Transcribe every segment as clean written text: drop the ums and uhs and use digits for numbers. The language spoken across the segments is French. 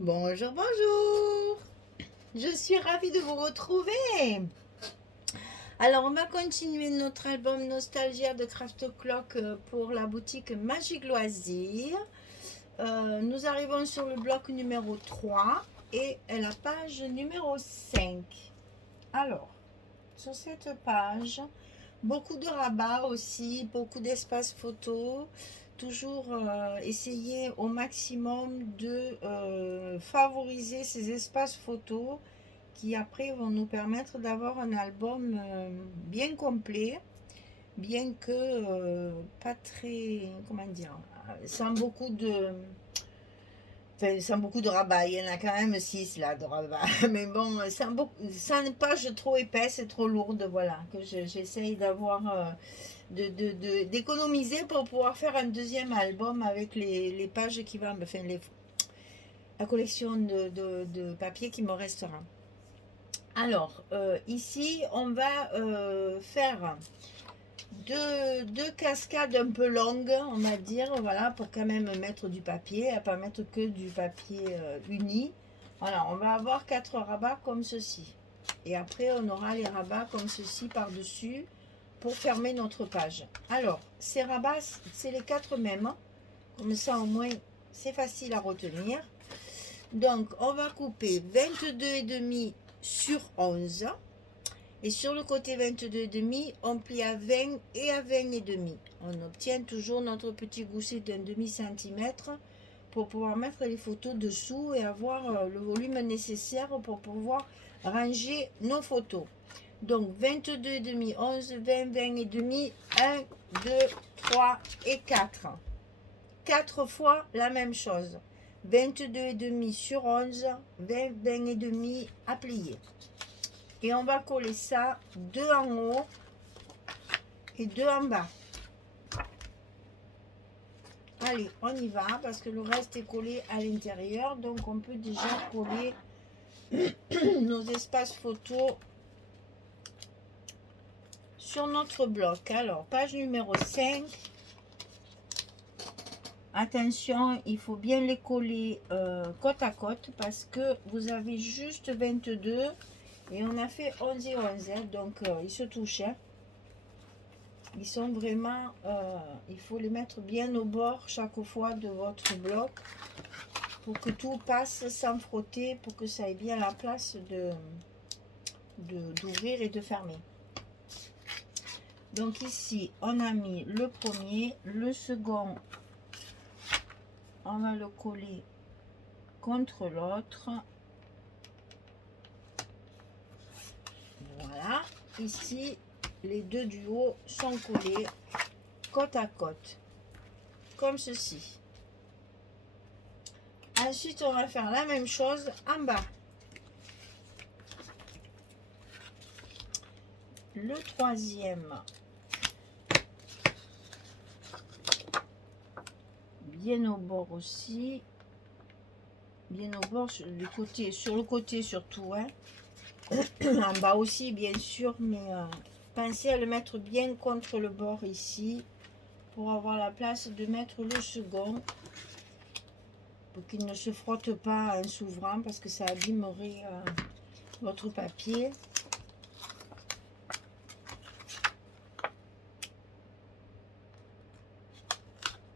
Bonjour, bonjour. Je suis ravie de vous retrouver. Alors, on va continuer notre album Nostalgia de Craft Clock pour la boutique Magique Loisirs. Nous arrivons sur le bloc numéro 3 et la page numéro 5. Alors, sur cette page, beaucoup de rabats aussi, beaucoup d'espace photo. Toujours essayer au maximum de favoriser ces espaces photos qui après vont nous permettre d'avoir un album bien complet, bien que pas très, comment dire, sans beaucoup de, enfin, sans beaucoup de rabat. Il y en a quand même 6 là de rabat, mais bon, sans une page trop épaisse et trop lourde, voilà, que j'essaye d'avoir, d'économiser pour pouvoir faire un deuxième album avec les pages qui vont, enfin, la collection de papier qui me restera. Alors, ici, on va faire deux cascades un peu longues, on va dire, voilà, pour quand même mettre du papier, à pas mettre que du papier uni. Voilà, on va avoir 4 rabats comme ceci. Et après, on aura les rabats comme ceci par-dessus pour fermer notre page. Alors, ces rabats, c'est les 4 mêmes. Comme ça, au moins, c'est facile à retenir. Donc, on va couper 22,5 sur 11. Et sur le côté 22,5, on plie à 20 et à 20,5. On obtient toujours notre petit gousset d'un demi-centimètre pour pouvoir mettre les photos dessous et avoir le volume nécessaire pour pouvoir ranger nos photos. Donc 22,5, 11, 20, 20,5, 1, 2, 3 et 4. 4 fois la même chose. 22,5 sur 11, 20, 20,5 à plier. Et on va coller ça 2 en haut et 2 en bas. Allez, on y va parce que le reste est collé à l'intérieur. Donc on peut déjà coller nos espaces photos sur notre bloc. Alors, page numéro 5. Attention, il faut bien les coller côte à côte parce que vous avez juste 22 et on a fait 11 et 11. Hein, donc, ils se touchent. Hein. Ils sont vraiment, il faut les mettre bien au bord chaque fois de votre bloc pour que tout passe sans frotter, pour que ça ait bien la place d'ouvrir et de fermer. Donc ici, on a mis le premier, le second, on va le coller contre l'autre. Voilà, ici, les deux du haut sont collés côte à côte, comme ceci. Ensuite, on va faire la même chose en bas. Le troisième, bien au bord aussi, bien au bord sur le côté surtout, hein. En bas aussi bien sûr, mais pensez à le mettre bien contre le bord ici pour avoir la place de mettre le second pour qu'il ne se frotte pas en s'ouvrant parce que ça abîmerait votre papier.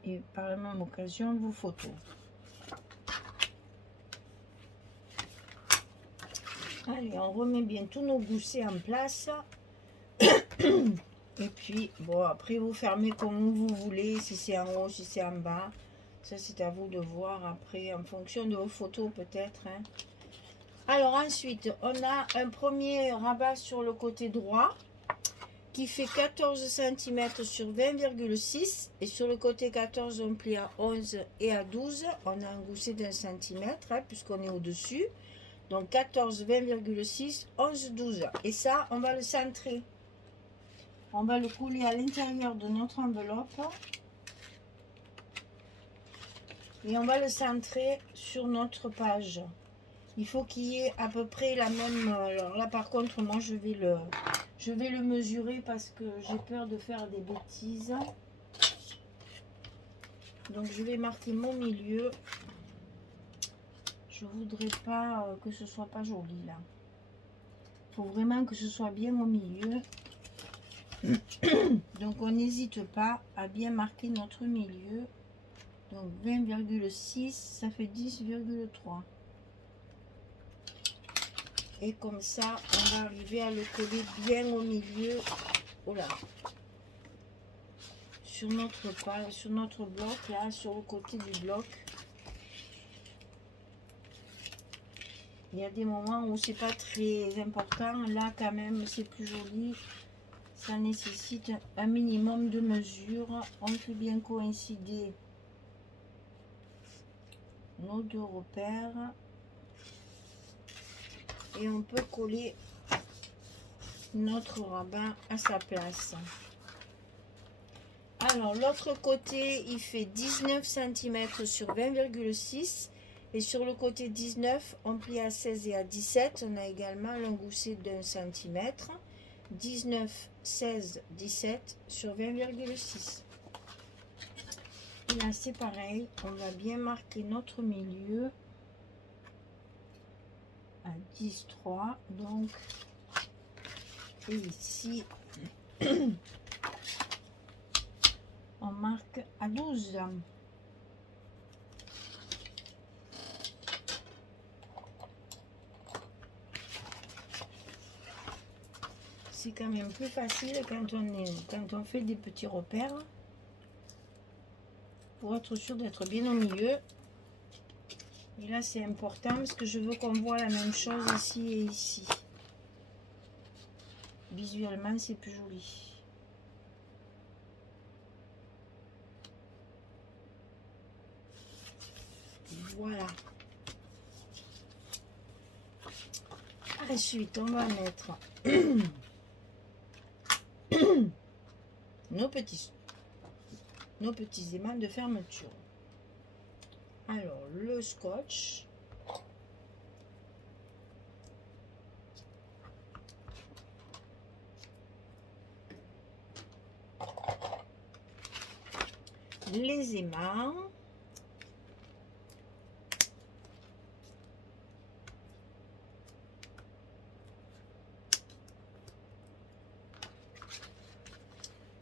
Et par la même occasion vos photos. Allez, on remet bien tous nos goussets en place. Et puis, bon, après vous fermez comme vous voulez, si c'est en haut, si c'est en bas. Ça, c'est à vous de voir après, en fonction de vos photos peut-être. Hein. Alors ensuite, on a un premier rabat sur le côté droit qui fait 14 cm sur 20,6 et sur le côté 14 on plie à 11 et à 12 on a un gousset d'un centimètre hein, puisqu'on est au dessus, donc 14, 20,6, 11, 12 et ça on va le centrer, on va le coller à l'intérieur de notre enveloppe et on va le centrer sur notre page. Il faut qu'il y ait à peu près la même, alors là par contre moi je vais le mesurer parce que j'ai peur de faire des bêtises. Donc je vais marquer mon milieu. Je Je voudrais pas que ce soit pas joli là. Il faut vraiment que ce soit bien au milieu. Donc on n'hésite pas à bien marquer notre milieu. Donc 20,6, ça fait 10,3. Et comme ça, on va arriver à le coller bien au milieu. Oh là, sur notre bloc, là, sur le côté du bloc. Il y a des moments où c'est pas très important. Là, quand même, c'est plus joli. Ça nécessite un minimum de mesure. On fait bien coïncider nos deux repères. Et on peut coller notre rabat à sa place. Alors, l'autre côté, il fait 19 cm sur 20,6. Et sur le côté 19, on plie à 16 et à 17. On a également l'engoussé d'un centimètre. 19, 16, 17 sur 20,6. Et là, c'est pareil. On va bien marquer notre milieu à 10,3. Donc, et ici, on marque à 12. C'est quand même plus facile quand on fait des petits repères pour être sûr d'être bien au milieu. Et là, c'est important parce que je veux qu'on voit la même chose ici et ici. Visuellement, c'est plus joli. Voilà. Ensuite, on va mettre nos petits aimants de fermeture. Alors, le scotch. Les aimants.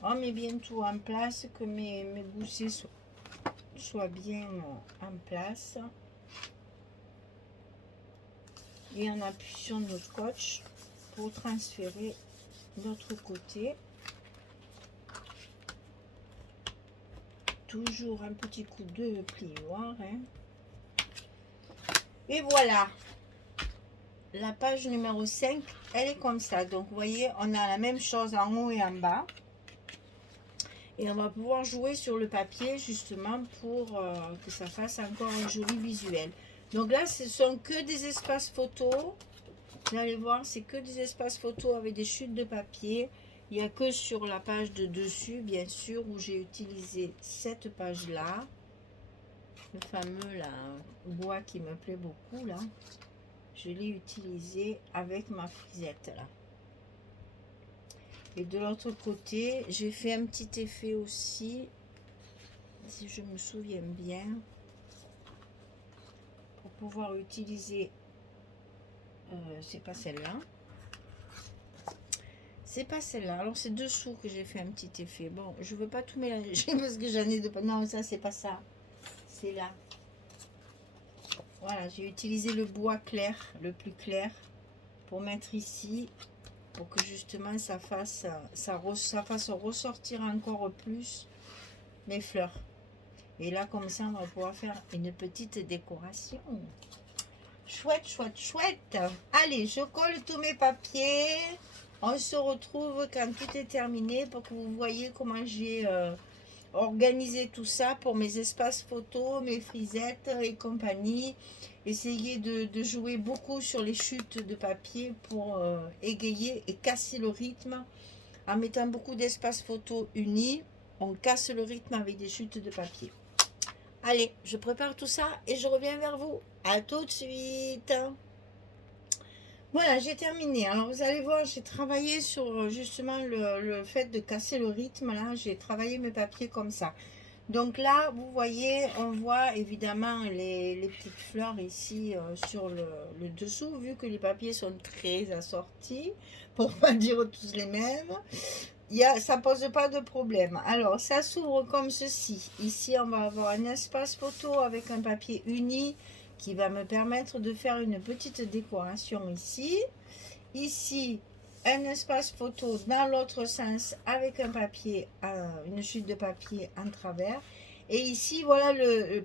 On met bien tout en place, que mes goussets soient bien en place. Et on appuie sur nos scotch pour transférer l'autre côté. Toujours un petit coup de plioir. Hein. Et voilà. La page numéro 5, elle est comme ça. Donc, vous voyez, on a la même chose en haut et en bas. Et on va pouvoir jouer sur le papier justement pour que ça fasse encore un joli visuel. Donc là, ce sont que des espaces photos. Vous allez voir, c'est que des espaces photos avec des chutes de papier. Il n'y a que sur la page de dessus, bien sûr, où j'ai utilisé cette page-là. Le fameux là, bois qui me plaît beaucoup, là. Je l'ai utilisé avec ma frisette, là. Et de l'autre côté, j'ai fait un petit effet aussi, si je me souviens bien, pour pouvoir utiliser, c'est pas celle-là, c'est pas celle-là, alors c'est dessous que j'ai fait un petit effet. Bon, je veux pas tout mélanger parce que j'en ai de... Non, ça c'est pas ça, c'est là. Voilà, j'ai utilisé le bois clair, le plus clair, pour mettre ici, pour que justement ça fasse ressortir encore plus mes fleurs. Et là, comme ça, on va pouvoir faire une petite décoration. Chouette, chouette, chouette. Allez, je colle tous mes papiers. On se retrouve quand tout est terminé pour que vous voyez comment j'ai organisé tout ça pour mes espaces photos, mes frisettes et compagnie. Essayez de jouer beaucoup sur les chutes de papier pour égayer et casser le rythme. En mettant beaucoup d'espaces photos unis, on casse le rythme avec des chutes de papier. Allez, je prépare tout ça et je reviens vers vous. À tout de suite. Voilà, j'ai terminé. Alors, vous allez voir, j'ai travaillé sur justement le fait de casser le rythme. Là, j'ai travaillé mes papiers comme ça. Donc là, vous voyez, on voit évidemment les petites fleurs ici sur le dessous, vu que les papiers sont très assortis, pour pas dire tous les mêmes. Ça pose pas de problème. Alors, ça s'ouvre comme ceci. Ici, on va avoir un espace photo avec un papier uni qui va me permettre de faire une petite décoration ici. Ici, un espace photo dans l'autre sens avec un papier, une chute de papier en travers. Et ici, voilà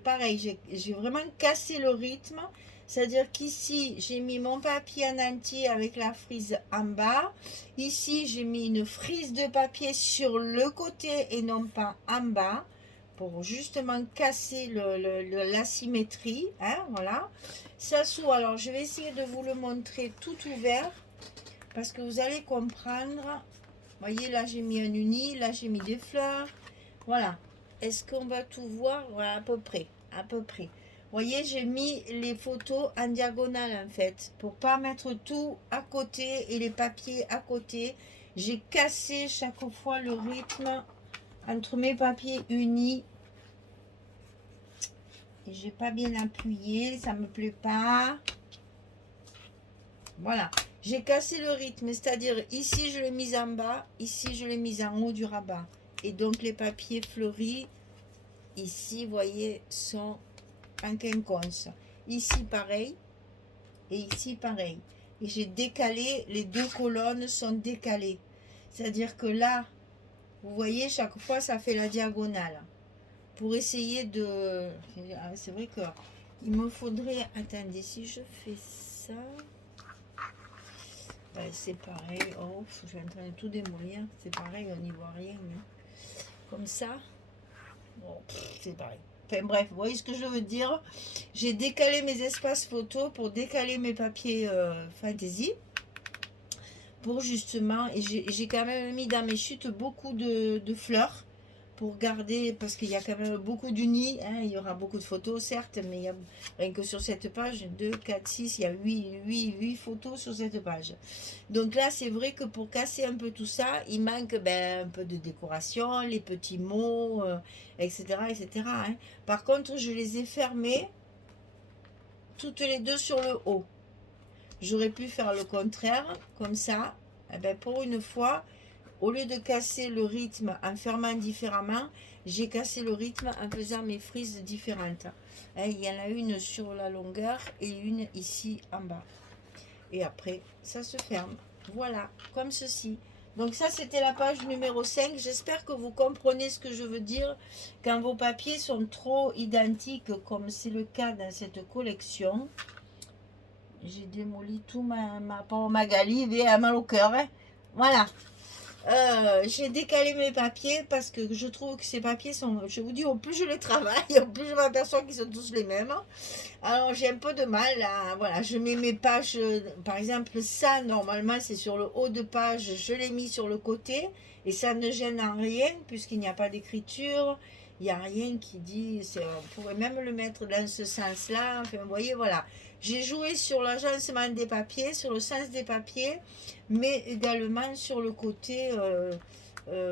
pareil, j'ai vraiment cassé le rythme. C'est-à-dire qu'ici, j'ai mis mon papier en entier avec la frise en bas. Ici, j'ai mis une frise de papier sur le côté et non pas en bas pour justement casser la symétrie. Hein, voilà. Ça s'ouvre. Alors, je vais essayer de vous le montrer tout ouvert parce que vous allez comprendre. Vous voyez, là, j'ai mis un uni. Là, j'ai mis des fleurs. Voilà. Est-ce qu'on va tout voir? Voilà, à peu près. À peu près. Vous voyez, j'ai mis les photos en diagonale en fait, pour pas mettre tout à côté et les papiers à côté. J'ai cassé chaque fois le rythme entre mes papiers unis. Et j'ai pas bien appuyé, ça me plaît pas. Voilà, j'ai cassé le rythme, c'est-à-dire ici je l'ai mis en bas, ici je l'ai mis en haut du rabat. Et donc les papiers fleuris, ici, vous voyez, sont en quinconce. Ici pareil et ici pareil. Et j'ai décalé, les deux colonnes sont décalées. C'est-à-dire que là, vous voyez, chaque fois ça fait la diagonale. Pour essayer de... C'est vrai que il me faudrait... Attendez, si je fais ça... Ben, c'est pareil. Oh, je suis en train de tout démolir. C'est pareil, on n'y voit rien. Hein. Comme ça. Bon, c'est pareil. Enfin bref, vous voyez ce que je veux dire. J'ai décalé mes espaces photos pour décaler mes papiers fantasy. Pour justement, et j'ai quand même mis dans mes chutes beaucoup de fleurs. Pour garder, parce qu'il y a quand même beaucoup d'unis, hein, il y aura beaucoup de photos certes, mais il y a, rien que sur cette page, 2, 4, 6, il y a 8 photos sur cette page. Donc là, c'est vrai que pour casser un peu tout ça, il manque un peu de décoration, les petits mots, etc. etc. Hein. Par contre, je les ai fermés toutes les deux sur le haut. J'aurais pu faire le contraire, comme ça. Pour une fois, au lieu de casser le rythme en fermant différemment, j'ai cassé le rythme en faisant mes frises différentes. Il y en a une sur la longueur et une ici en bas. Et après, ça se ferme. Voilà, comme ceci. Donc ça, c'était la page numéro 5. J'espère que vous comprenez ce que je veux dire quand vos papiers sont trop identiques, comme c'est le cas dans cette collection. J'ai démoli tout ma Magali et a mal au cœur. Hein. Voilà. J'ai décalé mes papiers parce que je trouve que ces papiers sont, je vous dis, au plus je les travaille, au plus je m'aperçois qu'ils sont tous les mêmes. Alors j'ai un peu de mal à, voilà, je mets mes pages, par exemple ça normalement c'est sur le haut de page, je l'ai mis sur le côté et ça ne gêne en rien puisqu'il n'y a pas d'écriture, il n'y a rien qui dit, on pourrait même le mettre dans ce sens-là, enfin vous voyez, voilà. J'ai joué sur l'agencement des papiers, sur le sens des papiers, mais également sur le côté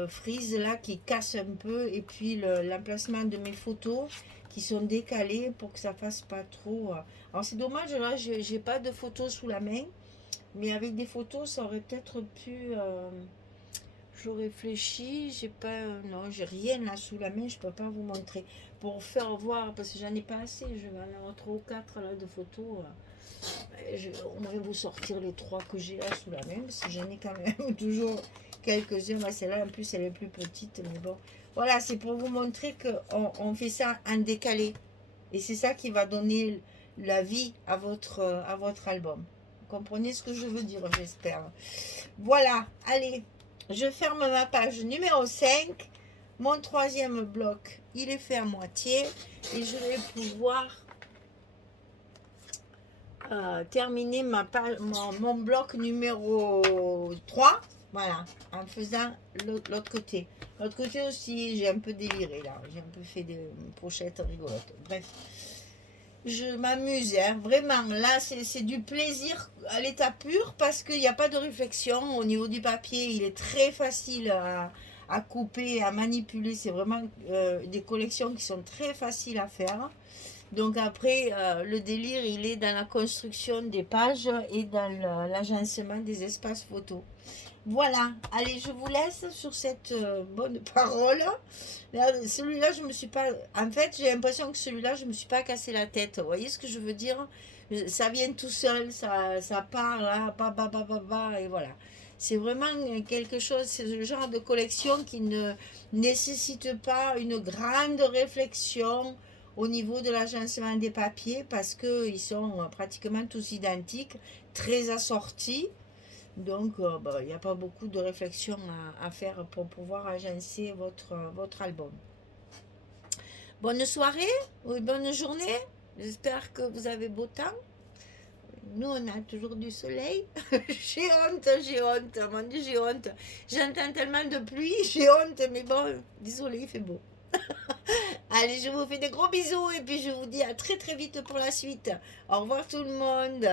frise là qui casse un peu et puis l'emplacement de mes photos qui sont décalées pour que ça fasse pas trop. Alors c'est dommage, là j'ai pas de photos sous la main, mais avec des photos ça aurait peut-être pu... je réfléchis, j'ai pas... non, j'ai rien là sous la main, je peux pas vous montrer. Pour faire voir, parce que j'en ai pas assez, je vais en avoir 3 ou 4 là de photos. On va vous sortir les 3 que j'ai là sous la main, parce que j'en ai quand même toujours quelques-uns. Celle-là en plus elle est plus petite, mais bon. Voilà, c'est pour vous montrer qu'on fait ça en décalé. Et c'est ça qui va donner la vie à votre album. Vous comprenez ce que je veux dire, j'espère. Voilà, allez, je ferme ma page numéro 5. Mon 3e bloc, il est fait à moitié. Et je vais pouvoir terminer mon bloc numéro 3. Voilà, en faisant l'autre côté. L'autre côté aussi, j'ai un peu déliré là. J'ai un peu fait des pochettes rigolotes. Bref, je m'amuse, hein. Vraiment. Là, c'est du plaisir à l'état pur parce qu'il n'y a pas de réflexion. Au niveau du papier, il est très facile à couper, à manipuler. C'est vraiment des collections qui sont très faciles à faire. Donc après, le délire, il est dans la construction des pages et dans l'agencement des espaces photos. Voilà, allez, je vous laisse sur cette bonne parole. Celui-là, je me suis pas... En fait, j'ai l'impression que celui-là, je me suis pas cassé la tête. Vous voyez ce que je veux dire? Ça vient tout seul, ça part là, et voilà. C'est vraiment quelque chose, c'est le genre de collection qui ne nécessite pas une grande réflexion au niveau de l'agencement des papiers parce qu'ils sont pratiquement tous identiques, très assortis. Donc, bah, il n'y a pas beaucoup de réflexion à faire pour pouvoir agencer votre album. Bonne soirée ou bonne journée. J'espère que vous avez beau temps. Nous, on a toujours du soleil. J'ai honte, mon Dieu, j'ai honte. J'entends tellement de pluie, j'ai honte, mais bon, désolé, il fait beau. Allez, je vous fais des gros bisous et puis je vous dis à très très vite pour la suite. Au revoir tout le monde.